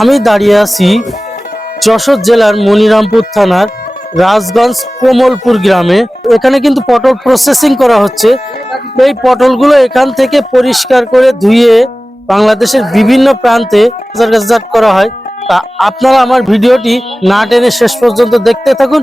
আমি দাঁড়িয়ে আছি যশোর জেলার মনিরামপুর থানার রাজগঞ্জ কোমলপুর গ্রামে। এখানে কিন্তু পটল প্রসেসিং করা হচ্ছে। এই পটলগুলো এখান থেকে পরিষ্কার করে ধুয়ে বাংলাদেশের বিভিন্ন প্রান্তে করা হয়। তা আপনারা আমার ভিডিওটি না টেনে শেষ পর্যন্ত দেখতে থাকুন।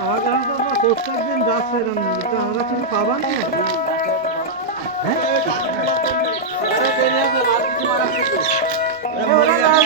আমার গ্রামে তো আপনার প্রত্যেকদিন যাচ্ছে এরকম, তো আমরা কিছু পাবান না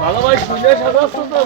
ভালো ভাই শুনে সাজাচ্ছ তো